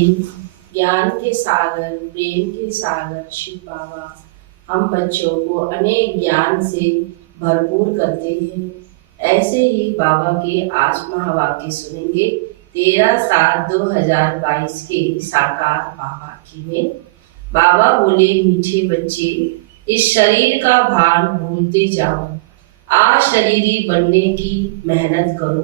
ज्ञान के सागर, प्रेम के सागर शिव बाबा हम बच्चों को अनेक ज्ञान से भरपूर करते हैं। ऐसे ही बाबा के आज महावाक्य सुनेंगे 13/7/2022 के साकार महावाक्य में। बाबा बोले, मीठे बच्चे, इस शरीर का भान भूलते जाओ, आज शरीरी बनने की मेहनत करो,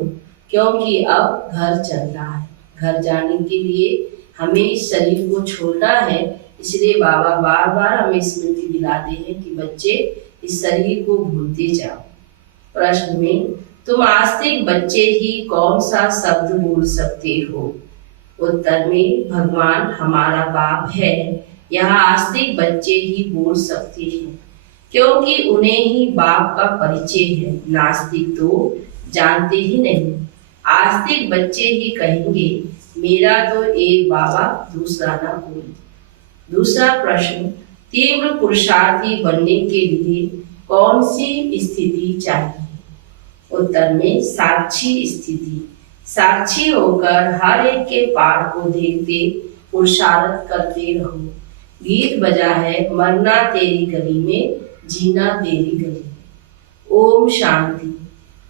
क्योंकि अब घर चल रहा है। घर जाने के लिए हमें इस शरीर को छोड़ना है। इसलिए बाबा बार बार हमें स्मृति दिलाते हैं कि बच्चे इस शरीर को भूलते जाओ। प्रश्न में तुम आस्तिक बच्चे ही कौन सा शब्द बोल सकते हो? उत्तर में भगवान हमारा बाप है, यह आस्तिक बच्चे ही बोल सकते हैं, क्योंकि उन्हें ही बाप का परिचय है। नास्तिक तो जानते ही नहीं। आस्तिक बच्चे ही कहेंगे, मेरा तो एक बाबा, दूसरा ना कोई। दूसरा प्रश्न, तीव्र पुरुषार्थी बनने के लिए कौन सी स्थिति चाहिए? उत्तर में साक्षी स्थिति। साक्षी होकर हर एक के पाठ को देखते पुरुषार्थ करते रहो। गीत बजा है, मरना तेरी गली में, जीना तेरी गली में। ओम शांति।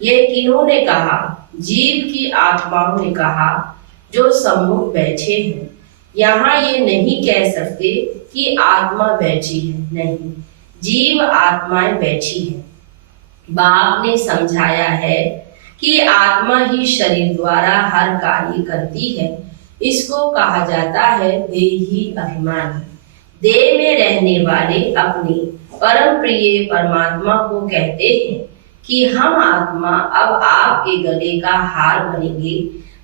ये किन्होंने कहा? जीव की आत्माओं ने कहा, जो सम्मुख बैठे हैं। यहाँ ये नहीं कह सकते कि आत्मा बैठी है, नहीं, जीव आत्माएं बैठी है। बाप ने समझाया है कि आत्मा ही शरीर द्वारा हर कार्य करती है। इसको कहा जाता है देही अभिमान। देह में रहने वाले अपने परम प्रिय परमात्मा को कहते हैं कि हम आत्मा अब आपके गले का हार बनेंगे,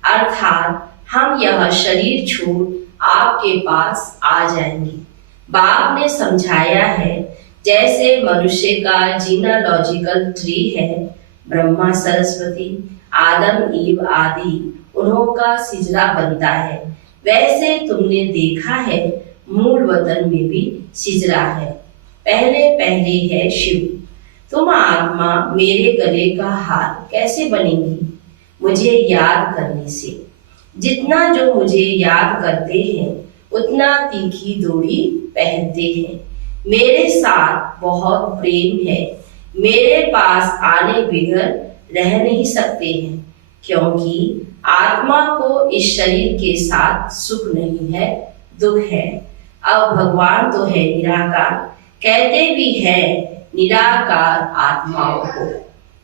अर्थात हम यह शरीर छोड़ आपके पास आ जाएंगे। बाप ने समझाया है, जैसे मनुष्य का जीनोलॉजिकल ट्री है, ब्रह्मा सरस्वती आदम ईव आदि उन्हों का सिजरा बनता है, वैसे तुमने देखा है मूल वतन में भी सिजरा है। पहले पहले है शिव। तुम आत्मा मेरे गले का हार कैसे बनेंगी? मुझे याद करने से। जितना जो मुझे याद करते हैं उतना तीखी डोरी पहनते हैं। मेरे साथ बहुत प्रेम है, मेरे पास आने बिगर रह नहीं सकते हैं, क्योंकि आत्मा को इस शरीर के साथ सुख नहीं है, दुख है। अब भगवान तो है निराकार, कहते भी है निराकार आत्माओं को।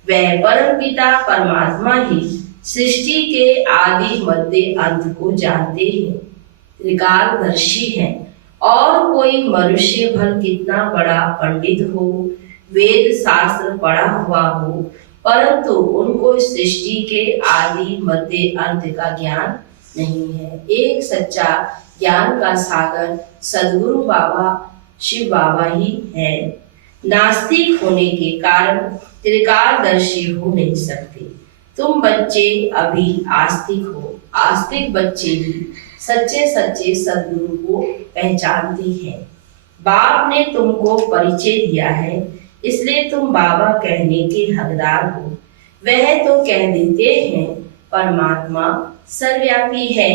वह परमपिता परमात्मा ही सृष्टि के आदि मध्य अंत को जानते हैं, त्रिकालदर्शी हैं। और कोई मनुष्य भल कितना बड़ा पंडित हो, वेद शास्त्र पढ़ा हुआ हो, परंतु उनको सृष्टि के आदि मध्य अंत का ज्ञान नहीं है। एक सच्चा ज्ञान का सागर सदगुरु बाबा शिव बाबा ही है। नास्तिक होने के कारण त्रिकालदर्शी हो नहीं सकते। तुम बच्चे अभी आस्तिक हो। आस्तिक बच्चे ही सच्चे सच्चे सदगुरु को पहचानते हैं। बाप ने तुमको परिचय दिया है, इसलिए तुम बाबा कहने के हकदार हो। वह तो कह देते हैं परमात्मा सर्वव्यापी है,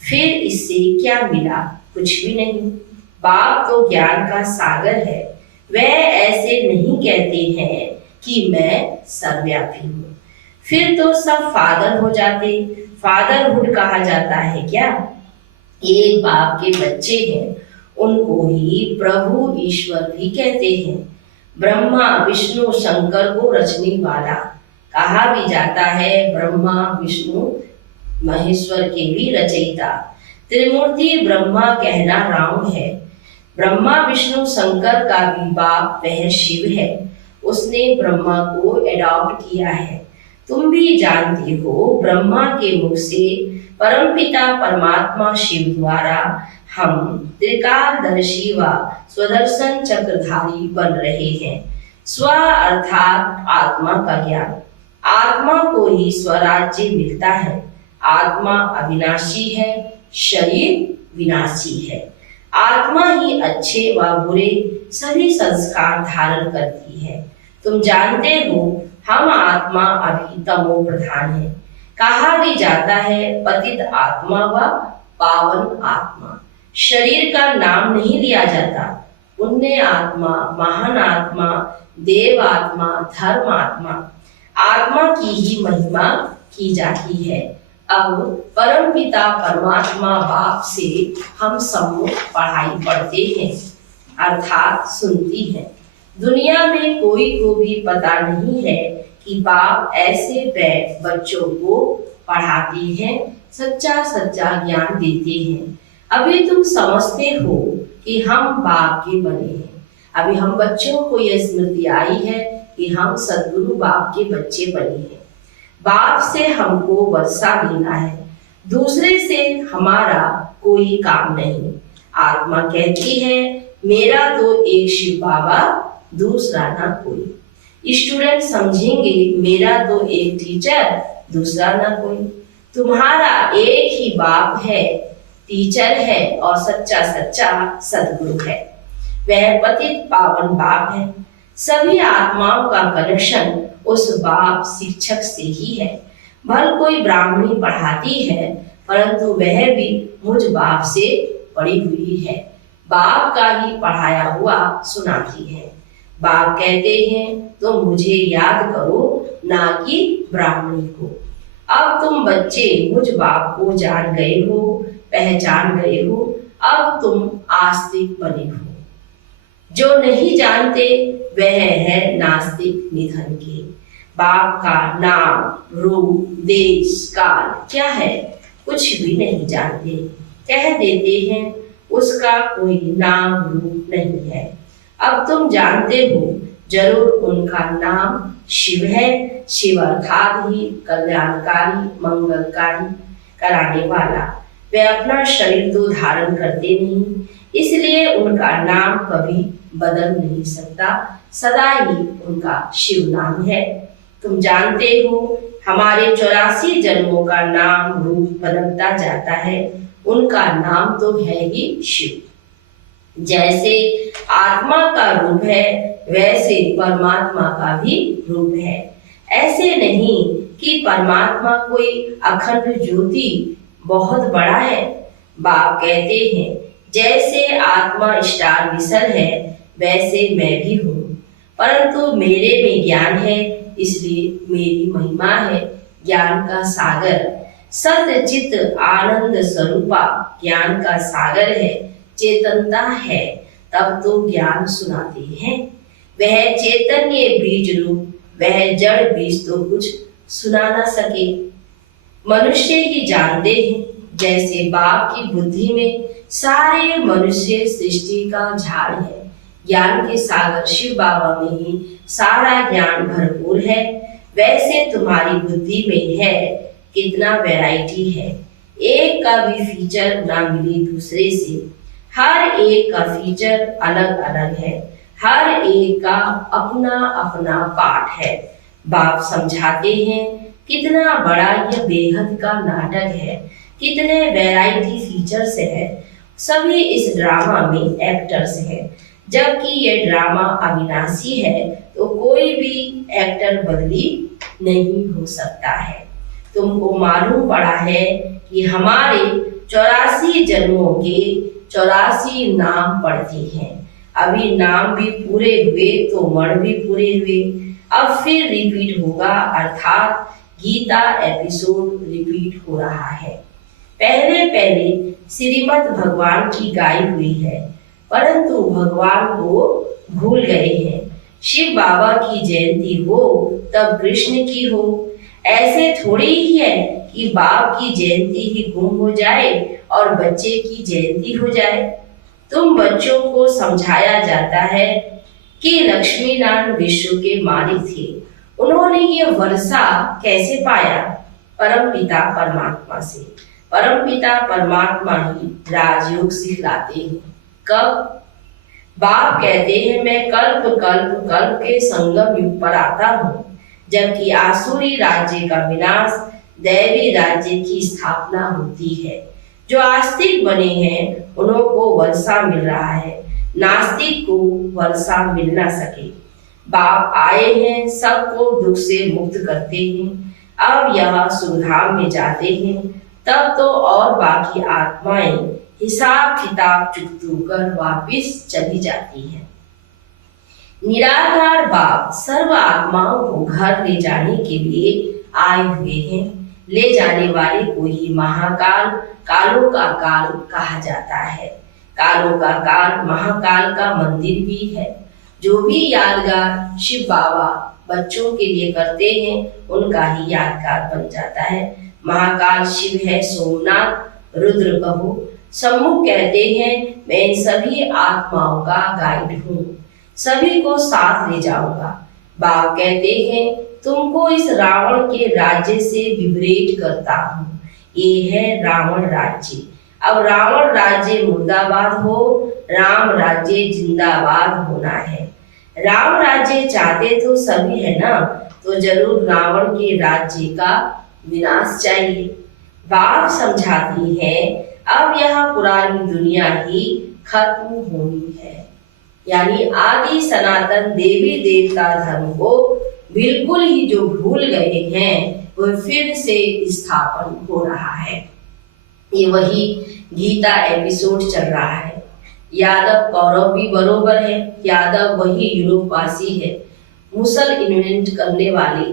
फिर इससे क्या मिला? कुछ भी नहीं। बाप तो ज्ञान का सागर है, वह ऐसे नहीं कहते हैं कि मैं सर्वव्यापी हूँ, फिर तो सब फादर हो जाते। फादरहुड कहा जाता है क्या? एक बाप के बच्चे हैं, उनको ही प्रभु ईश्वर भी कहते हैं। ब्रह्मा विष्णु शंकर को रचने वाला कहा भी जाता है, ब्रह्मा विष्णु महेश्वर के भी रचयिता। त्रिमूर्ति ब्रह्मा कहना राम है। ब्रह्मा विष्णु शंकर का भी बाप वह शिव है, उसने ब्रह्मा को एडॉप्ट किया है। तुम भी जानते हो, ब्रह्मा के मुख से परमपिता परमात्मा शिव द्वारा हम त्रिकालदर्शी व स्वदर्शन चक्रधारी बन रहे हैं। स्व अर्थात आत्मा का ज्ञान। आत्मा को ही स्वराज्य मिलता है। आत्मा अविनाशी है, शरीर विनाशी है। आत्मा ही अच्छे व बुरे सभी संस्कार धारण करती है। तुम जानते हो, हम आत्मा अभी तमो प्रधान है। कहा भी जाता है पतित आत्मा व पावन आत्मा। शरीर का नाम नहीं लिया जाता। पुण्य आत्मा, महान आत्मा, देव आत्मा, धर्म आत्मा, आत्मा की ही महिमा की जाती है। अब परम पिता परमात्मा बाप से हम सम्मुख पढ़ाई पढ़ते हैं, अर्थात सुनती हैं। दुनिया में कोई को भी पता नहीं है कि बाप ऐसे बच्चों को पढ़ाते हैं, सच्चा सच्चा ज्ञान देते हैं। अभी तुम समझते हो कि हम बाप के बने हैं। अभी हम बच्चों को यह स्मृति आई है कि हम सद्गुरु बाप के बच्चे बने हैं। बाप से हमको वर्षा लेना है, दूसरे से हमारा कोई काम नहीं। आत्मा कहती है मेरा तो एक शिव बाबा, दूसरा ना कोई। स्टूडेंट समझेंगे मेरा तो एक टीचर, दूसरा ना कोई। तुम्हारा एक ही बाप है, टीचर है और सच्चा सच्चा सद्गुरु है। वह पतित पावन बाप है। सभी आत्माओं का कनेक्शन उस बाप शिक्षक से ही है। भल कोई ब्राह्मणी पढ़ाती है, परंतु वह भी मुझ बाप से पढ़ी हुई है। बाप का ही पढ़ाया हुआ सुनाती है। बाप कहते हैं तो मुझे याद करो, ना कि ब्राह्मणी को। अब तुम बच्चे मुझ बाप को जान गए हो, पहचान गए हो। अब तुम आस्तिक बने हो। जो नहीं जानते वह है नास्तिक निधन के। बाप का नाम, रूप, देश, काल क्या है, कुछ भी नहीं जानते। कह देते हैं उसका कोई नाम रूप नहीं है। अब तुम जानते हो जरूर उनका नाम शिव है। शिव अर्थात ही कल्याणकारी, मंगलकारी, कराने वाला। वे अपना शरीर तो धारण करते नहीं, इसलिए उनका नाम कभी बदल नहीं सकता। सदा ही उनका शिव नाम है। तुम जानते हो हमारे 84 जन्मों का नाम रूप बदलता जाता है। उनका नाम तो है ही शिव। जैसे आत्मा का रूप है, वैसे परमात्मा का भी रूप है। ऐसे नहीं कि परमात्मा कोई अखंड ज्योति बहुत बड़ा है। बाप कहते हैं जैसे आत्मा स्टार मिसल है, वैसे मैं भी हूँ, परंतु मेरे में ज्ञान है, इसलिए मेरी महिमा है ज्ञान का सागर। सत्य चित आनंद स्वरूपा ज्ञान का सागर है, चेतनता है, तब तो ज्ञान सुनाते हैं। वह चैतन्य बीज रूप, वह जड़ बीज तो कुछ सुना न सके। मनुष्य ही जानते हैं, जैसे बाप की बुद्धि में सारे मनुष्य सृष्टि का झाड़ है। ज्ञान के सागर शिव बाबा में ही सारा ज्ञान भरपूर है। वैसे तुम्हारी बुद्धि में है कितना वैरायटी है। एक का भी फीचर ना मिले दूसरे से। हर एक का फीचर अलग अलग है। हर एक का अपना अपना पाठ है। बाप समझाते हैं कितना बड़ा यह बेहद का नाटक है, कितने वैरायटी फीचर्स है। सभी इस ड्रामा में एक्टर्स हैं। जबकि ये ड्रामा अविनाशी है तो कोई भी एक्टर बदली नहीं हो सकता है। तुमको मालूम पड़ा है कि हमारे 84 जन्मों के 84 नाम पढ़ते हैं। अभी नाम भी पूरे हुए तो मण भी पूरे हुए। अब फिर रिपीट होगा, अर्थात गीता एपिसोड रिपीट हो रहा है। पहले पहले श्रीमद् भगवान की गाई हुई है, परंतु भगवान को भूल गए हैं। शिव बाबा की जयंती हो तब कृष्ण की हो। ऐसे थोड़ी ही है कि बाप की जयंती ही गुम हो जाए और बच्चे की जयंती हो जाए। तुम बच्चों को समझाया जाता है कि लक्ष्मी नारायण विश्व के मालिक थे। उन्होंने ये वर्षा कैसे पाया? परम पिता परमात्मा से। परम पिता परमात्मा ही राजयोग सिखलाते हैं। कब? बाप कहते हैं मैं कल्प कल्प कल्प के संगम युग पर आता हूँ, जबकि आसुरी राज्य का विनाश, दैवी राज्य की स्थापना होती है। जो आस्तिक बने हैं उन्हों को वर्षा मिल रहा है, नास्तिक को वर्षा मिल ना सके। बाप आए हैं, सबको दुख से मुक्त करते हैं। अब यह सुधाम में जाते हैं, तब तो और बाकी आत्माएं हिसाब किताब चुकतू कर वापिस चली जाती हैं। निराकार बाप सर्व आत्माओं को घर ले जाने के लिए आए हुए हैं। ले जाने वाले को ही महाकाल, कालों का काल कहा जाता है। कालों का काल महाकाल का मंदिर भी है। जो भी यादगार शिव बाबा बच्चों के लिए करते हैं उनका ही यादगार बन जाता है। महाकाल शिव है सोमनाथ रुद्र कहो। सम्मुख कहते हैं मैं इन सभी आत्माओं का गाइड हूँ, सभी को साथ ले जाऊंगा। बाप कहते हैं तुमको इस रावण के राज्य से लिबरेट करता हूँ। ये है रावण राज्य। अब रावण राज्य मुर्दाबाद हो, राम राज्य जिंदाबाद होना है। राम राज्य चाहते तो सभी है ना, तो जरूर रावण के राज्य का विनाश चाहिए। बाप समझाती है अब यह पुरानी दुनिया ही खत्म होनी है, यानी आदि सनातन देवी देवता धर्म को बिल्कुल ही जो भूल गए हैं वो फिर से स्थापन हो रहा है। ये वही गीता एपिसोड चल रहा है। यादव कौरव भी बरोबर है। यादव वही यूरोपवासी है, मुसल इन्वेंट करने वाले।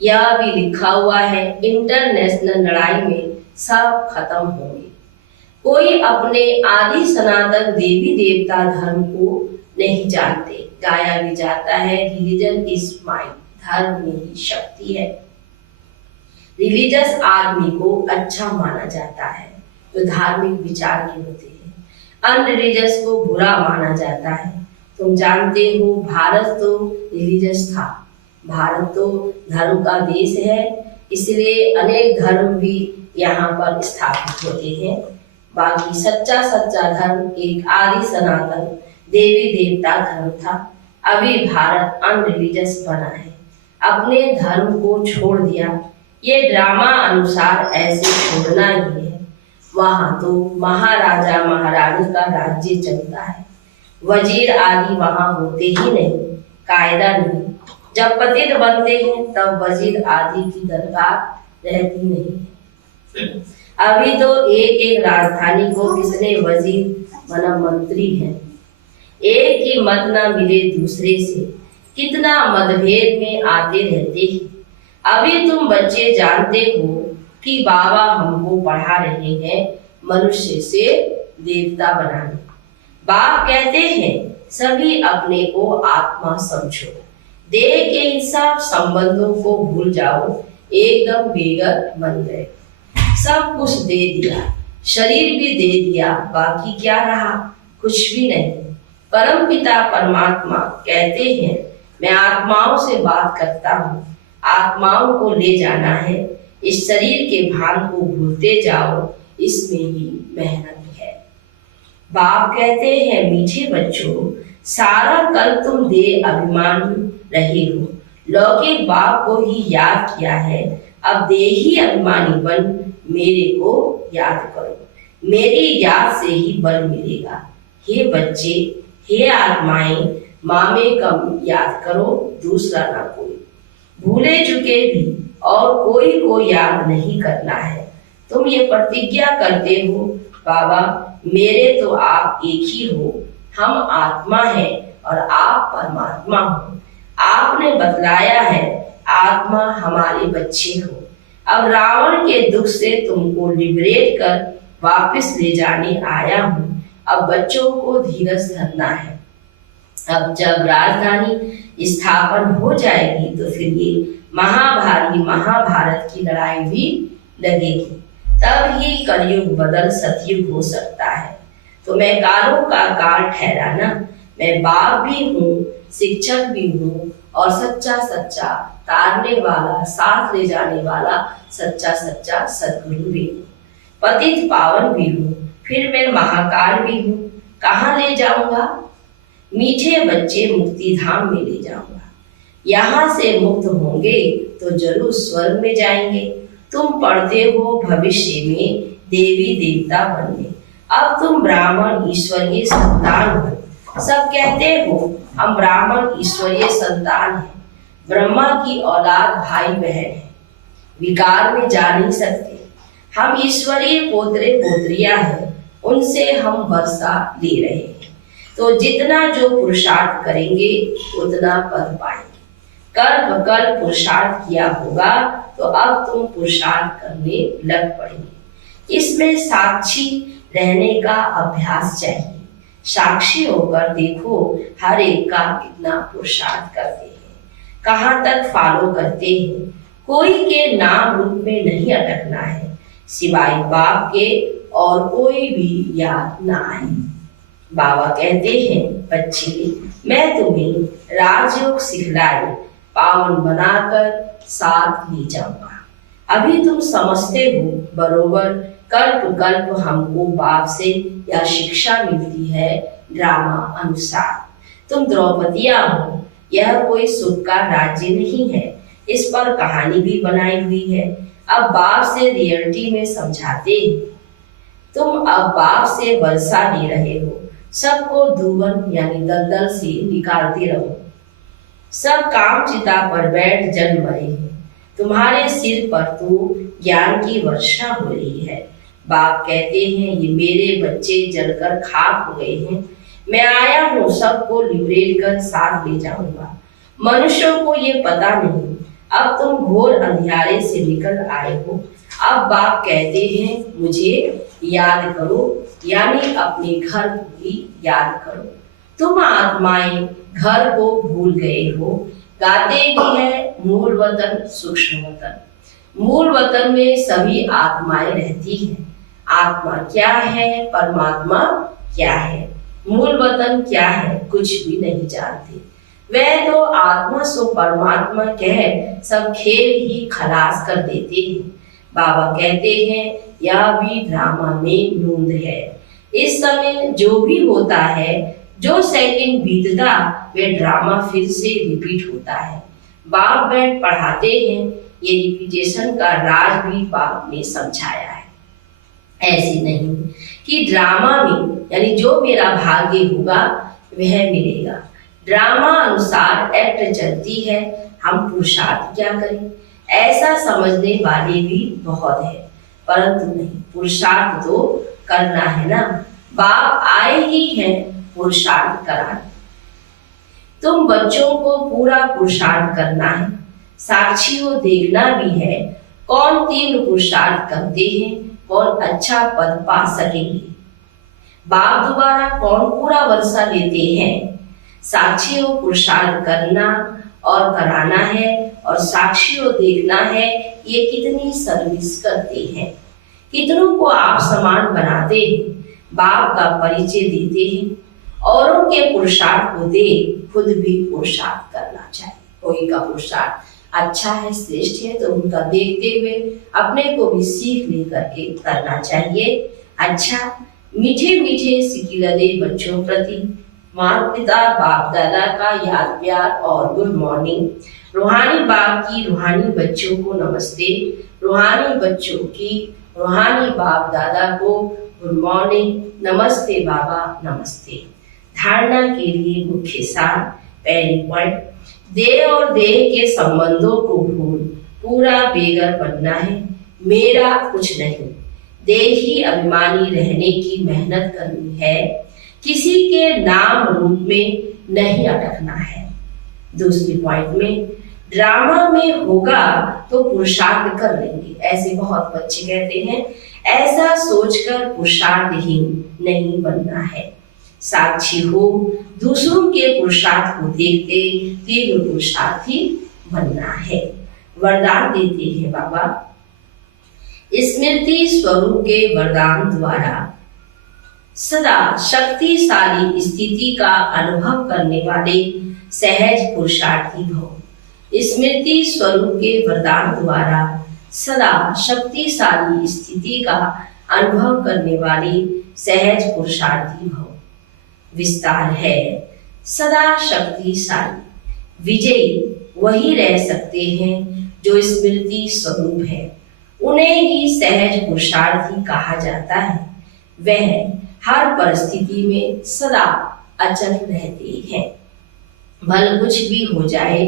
यह भी लिखा हुआ है इंटरनेशनल लड़ाई में सब खत्म होंगे। कोई अपने आदि सनातन देवी देवता धर्म को नहीं जानते। गाया भी जाता है रिलीजन इज माइंड, धर्म में ही शक्ति है। रिलीजियस आदमी को अच्छा माना जाता है जो धार्मिक विचार के होते हैं। अनरिलीजियस को बुरा माना जाता है। तुम जानते हो भारत तो रिलीजियस था। भारत तो धर्म का देश है, इसलिए अनेक धर्म भी यहाँ पर स्थापित होते हैं। बाकी सच्चा धर्म एक आदि सनातन देवी देवता धर्म था। अभी भारत अनरिलीजियस बना है, अपने धर्म को छोड़ दिया। ये ड्रामा अनुसार ऐसे छोड़ना ही है। वहां तो महाराजा महारानी का राज्य चलता है, वजीर आदि वहां होते ही नहीं, कायदा नहीं। जब पतित बनते हैं तब वजीर आदि की दरकार रहती नहीं। अभी तो एक एक राजधानी को किसने वजीर बना मंत्री है। एक की मत ना मिले दूसरे से, कितना मतभेद में आते रहते हैं। अभी तुम बच्चे जानते हो कि बाबा हमको पढ़ा रहे हैं मनुष्य से देवता बनाने। बाप कहते हैं सभी अपने को आत्मा समझो, देह के इन सब संबंधों को भूल जाओ, एकदम बेगत बन गए। सब कुछ दे दिया, शरीर भी दे दिया, बाकी क्या रहा? कुछ भी नहीं। परम पिता परमात्मा कहते हैं मैं आत्माओं से बात करता हूँ, आत्माओं को ले जाना है। इस शरीर के भान को भूलते जाओ, इसमें ही मेहनत है। बाप कहते हैं मीठे बच्चों, सारा कल तुम दे अभिमानी रहे हो, लौकिक बाप को ही याद किया है। अब देही अभिमानी बन मेरे को याद करो, मेरी याद से ही बल मिलेगा। हे बच्चे, हे आत्माएं, मामे कम याद करो, दूसरा ना कोई। भूले चुके भी और कोई को याद नहीं करना है। तुम ये प्रतिज्ञा करते हो बाबा मेरे तो आप एक ही हो, हम आत्मा है और आप परमात्मा हो। आपने बतलाया है आत्मा हमारे बच्चे हो। अब रावण के दुख से तुमको लिबरेट कर वापस ले जाने आया हूँ। अब बच्चों को धीरज धरना है। अब जब राजधानी स्थापन हो जाएगी तो फिर ये महाभारी महाभारत की लड़ाई भी लगेगी। तब ही कलयुग बदल सतयुग हो सकता है। तो मैं कालों का काल ठहराना, मैं बाप भी हूँ, शिक्षक भी हूँ और सच्चा तारने वाला, साथ ले जाने वाला सच्चा सद्गुरु भी हूँ। पतित पावन भी हूँ, फिर मैं महाकाल भी हूँ। कहाँ ले जाऊंगा? मीठे बच्चे मुक्ति धाम में ले जाऊंगा। यहाँ से मुक्त होंगे तो जरूर स्वर्ग में जाएंगे। तुम पढ़ते हो भविष्य में देवी देवता बनने। अब तुम ब्राह्मण ईश्वरीय संतान हो। सब कहते हो हम ब्राह्मण ईश्वरीय संतान हैं, ब्रह्मा की औलाद भाई बहन है, विकार में जा नहीं सकते। हम ईश्वरीय पोतरे पोत्रियां हैं, उनसे हम वर्षा ले रहे हैं। तो जितना जो पुरुषार्थ करेंगे उतना पद पाएंगे। कर्म कल पुरुषार्थ किया होगा तो अब तुम पुरुषार्थ करने लग पड़ेंगे। इसमें साक्षी रहने का अभ्यास चाहिए। साक्षी होकर देखो हर एक का कितना पुरुषार्थ करते हैं, कहाँ तक फॉलो करते हैं। कोई के नाम रूप में नहीं अटकना है, सिवाय बाप के और कोई भी याद ना आए। बाबा कहते हैं, बच्चे मैं तुम्हें राजयोग सिखलाए पावन बनाकर साथ ले जाऊंगा। अभी तुम समझते हो बरोबर कल्प कल्प हमको बाप से यह शिक्षा मिलती है ड्रामा अनुसार। तुम द्रौपदियां हो, यह कोई सुख का राज्य नहीं है, इस पर कहानी भी बनाई हुई है। अब बाप से रियलिटी में समझाते हैं। तुम अब बाप से वर्षा ले रहे हो, सबको धुवन यानी दलदल से निकालते रहो। सब काम चिता पर बैठ जल मरे हैं, तुम्हारे सिर पर तो ज्ञान की वर्षा हो रही है। बाप कहते हैं, ये मेरे बच्चे जलकर खाक हो गए हैं, मैं आया हूँ सबको लिबरेट कर साथ ले जाऊंगा। मनुष्यों को ये पता नहीं, अब तुम घोर अंधियारे से निकल आए हो। अब बाप कहते हैं, मुझे याद करो, यानी अपने घर को भी याद करो। तुम आत्माएं घर को भूल गए हो। गाते भी है मूल वतन सूक्ष्म वतन। मूल वतन में सभी आत्माएं रहती हैं। आत्मा क्या है, परमात्मा क्या है, मूल वतन क्या है, कुछ भी नहीं जानते। वह तो आत्मा सो परमात्मा कह सब खेल ही खलास कर देते हैं। बाबा कहते हैं, यह भी ड्रामा में नूंद है। इस समय जो भी होता है, जो सेकंड बीतता, वे ड्रामा फिर से रिपीट होता है। बाप बैठ पढ़ाते हैं, ये रिपीटेशन का राज भी बाप ने समझाया है। ऐसे नहीं कि ड्रामा में यानी जो मेरा भाग्य होगा वह मिलेगा। ड्रामा अनुसार एक्ट चलती है, हम पुरुषार्थ क्या करें, ऐसा समझने वाले भी बहुत है। परंतु नहीं, पुरुषार्थ तो करना है ना। बाप आए ही हैं पुरुषार्थ कराने। तुम बच्चों को पूरा पुरुषार्थ करना है। साक्षी को देखना भी है, कौन तीव्र पुरुषार्थ करते हैं, कौन अच्छा पद पा सकेंगे। बाप दोबारा कौन पूरा वर्षा लेते हैं। साक्षी को पुरुषार्थ करना और कराना है, और साक्षी को देखना है ये कितनी सर्विस करते हैं, कितनों को आप समान बनाते हैं, बाप का परिचय देते हैं। औरों के पुरुषार्थ को देख खुद भी पुरुषार्थ करना चाहिए। कोई का पुरुषार्थ अच्छा है, श्रेष्ठ है, तो उनका देखते हुए अपने को भी सीख लेकर के करना चाहिए। अच्छा, मीठे मीठे सिकिलदे बच्चों प्रति माता पिता बाप दादा का याद प्यार और गुड मॉर्निंग। रूहानी बाप की रूहानी बच्चों को नमस्ते। रूहानी बच्चों की रूहानी बाप दादा को गुड मॉर्निंग, नमस्ते बाबा, नमस्ते। धारणा के लिए मुख्य सार, पहली पॉइंट, देह और देह के संबंधों को भूल पूरा बेगर बनना है। मेरा कुछ नहीं, देही अभिमानी रहने की मेहनत करनी है, किसी के नाम रूप में नहीं अटकना है। दूसरी पॉइंट में, ड्रामा में होगा तो पुरुषार्थ कर लेंगे, ऐसे बहुत बच्चे कहते हैं। ऐसा सोचकर पुरुषार्थहीन नहीं बनना है। साक्षी हो, दूसरों के पुरुषार्थ को देखते तीव्र पुरुषार्थी बनना है। वरदान देते हैं बाबा, स्मृति स्वरूप के वरदान द्वारा सदा शक्तिशाली स्थिति का अनुभव करने वाले सहज पुरुषार्थी भव। स्मृति स्वरूप के वरदान द्वारा सदा शक्तिशाली स्थिति का अनुभव करने वाले सहज पुरुषार्थी भव। विस्तार है, सदा शक्तिशाली विजयी वही रह सकते हैं जो स्मृति स्वरूप है। उन्हें ही सहज पुरुषार्थी कहा जाता है। वह हर परिस्थिति में सदा अचल रहते हैं। भले कुछ भी हो जाए,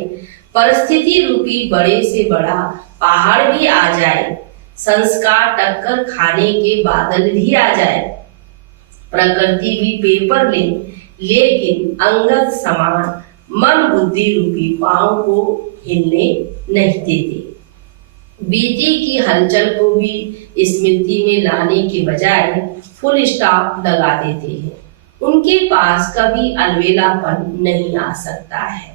परिस्थिति रूपी बड़े से बड़ा पहाड़ भी आ जाए, संस्कार टक्कर खाने के बादल भी आ जाए, प्रकृति भी पेपर ले, लेकिन अंगद समान मन बुद्धि रूपी पांव को हिलने नहीं देते। बीती की हलचल को भी स्मृति में लाने के बजाय फुल स्टॉप लगा देते हैं। उनके पास कभी अलवेलापन नहीं आ सकता है।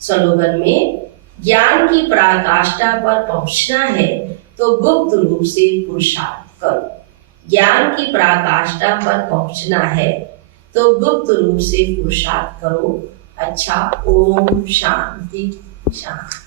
स्लोगन में ज्ञान की पराकाष्ठा पर पहुंचना है तो गुप्त रूप से पुरुषार्थ करो। ज्ञान की पराकाष्ठा पर पहुंचना है तो गुप्त रूप से पुरुषार्थ करो। अच्छा, ओम शांति शांति।